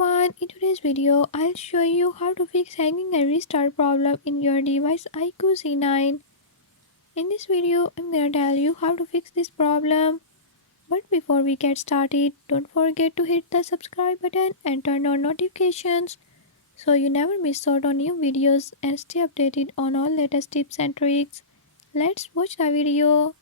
everyone, in today's video I'll show you how to fix hanging and restart problem in your device IQOO C9. In this video I'm gonna tell you how to fix this problem. But before we get started, don't forget to hit the subscribe button and turn on notifications so you never miss out on new videos and stay updated on all latest tips and tricks. Let's watch the video.